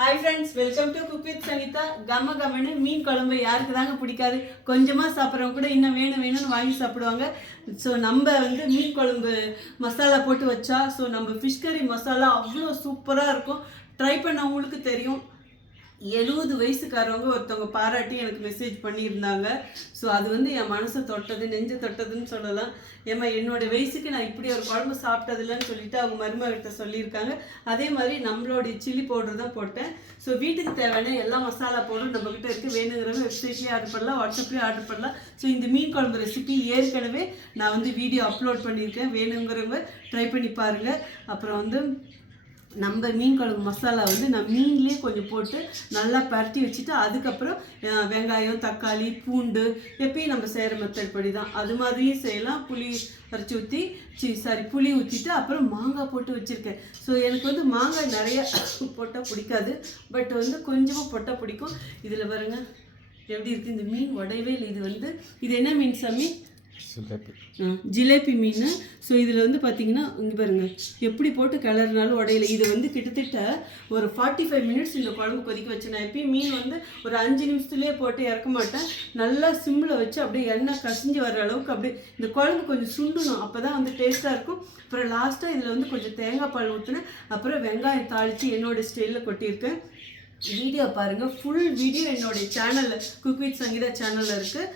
Hi friends welcome to cook with Sangeetha கம்ம கம்மனு மீன் குழம்பு யாருக்கு தாங்க பிடிக்காது? கொஞ்சமாக சாப்பிட்றவங்க கூட இன்னும் வேணும் வேணும்னு வாங்கி சாப்பிடுவாங்க. ஸோ நம்ம வந்து மீன் குழம்பு மசாலா போட்டு வச்சா ஸோ நம்ம ஃபிஷ் கறி மசாலா அவ்வளோ சூப்பராக இருக்கும். ட்ரை பண்ணவங்களுக்கு தெரியும். எழுபது வயசுக்காரவங்க ஒருத்தவங்க பாராட்டி எனக்கு மெசேஜ் பண்ணியிருந்தாங்க. ஸோ அது வந்து என் மனசை தொட்டது நெஞ்சு தொட்டதுன்னு சொல்லலாம். ஏமா என்னோட வயசுக்கு நான் இப்படி ஒரு குழம்பு சாப்பிட்டதில்லன்னு சொல்லிட்டு அவங்க மருமகிட்ட சொல்லியிருக்காங்க. அதே மாதிரி நம்மளுடைய சில்லி பவுடர் தான் போட்டேன். ஸோ வீட்டுக்கு தேவையான எல்லா மசாலா பவுடரும் நம்மக்கிட்ட இருக்குது வேணுங்கிறவங்க வெப்சைட்லேயே ஆர்டர் பண்ணலாம் வாட்ஸ்அப்லேயே ஆர்டர் பண்ணலாம். ஸோ இந்த மீன் குழம்பு ரெசிபி ஏற்கனவே நான் வந்து வீடியோ அப்லோட் பண்ணியிருக்கேன். வேணுங்கிறவங்க ட்ரை பண்ணி பாருங்கள் அப்புறம் வந்து நம்ம மீன் குழம்பு மசாலா வந்து நான் மீன்லேயே கொஞ்சம் போட்டு நல்லா பரட்டி வச்சுட்டு அதுக்கப்புறம் வெங்காயம் தக்காளி பூண்டு எப்பயும் நம்ம செய்கிற மெத்தட் படி தான் அது மாதிரியும் செய்யலாம். புளி அரைச்சி ஊற்றி சி சாரி புளி ஊற்றிட்டு அப்புறம் மாங்காய் போட்டு வச்சுருக்கேன். ஸோ எனக்கு வந்து மாங்காய் நிறைய போட்டால் பிடிக்காது. பட் வந்து கொஞ்சமாக போட்டால் பிடிக்கும். இதில் பாருங்கள் எப்படி இருக்குது இந்த மீன் உடையவே இல்லை. இது வந்து இது என்ன மீன் சாமி? ஜிலேபி மீன். ஸோ இதில் வந்து பார்த்தீங்கன்னா இங்கே பாருங்க எப்படி போட்டு கிளறினாலும் உடையில. இது வந்து கிட்டத்தட்ட ஒரு ஃபார்ட்டி ஃபைவ் மினிட்ஸ் இந்த குழம்பு கொதிக்க வச்சு நான் எப்பயும் மீன் வந்து ஒரு அஞ்சு நிமிஷத்துலேயே போட்டு இறக்க மாட்டேன். நல்லா சிம்மில் வச்சு அப்படியே எண்ணெய் கசிஞ்சு வர அளவுக்கு அப்படியே இந்த குழம்பு கொஞ்சம் சுண்டணும். அப்போ தான் வந்து டேஸ்ட்டாக இருக்கும். அப்புறம் லாஸ்ட்டாக இதில் வந்து கொஞ்சம் தேங்காய் பால் ஊற்றினேன் அப்புறம் வெங்காயம் தாளித்து என்னோட ஸ்டைலில் கொட்டியிருக்கேன். வீடியோ பாருங்க. ஃபுல் வீடியோ என்னுடைய சேனலில் குக் வித் சங்கீதா சேனலில் இருக்குது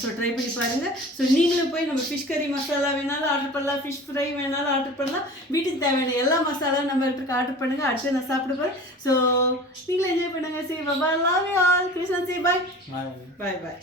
ஸோ ட்ரை பண்ணி பாருங்க. ஸோ நீங்களும் போய் நம்ம ஃபிஷ் கறி மசாலா வேணாலும் ஆர்டர் பண்ணலாம் ஃபிஷ் ஃப்ரை வேணாலும் ஆர்டர் பண்ணலாம். வீட்டுக்கு தேவையான எல்லா மசாலாவும் நம்ம இடத்துக்கு ஆர்டர் பண்ணுங்க. அடுத்து நான் சாப்பிட போகிறேன் ஸோ நீங்களும் என்ஜாய் பண்ணுங்க. சரி bye love you all Krishnan C bye bye bye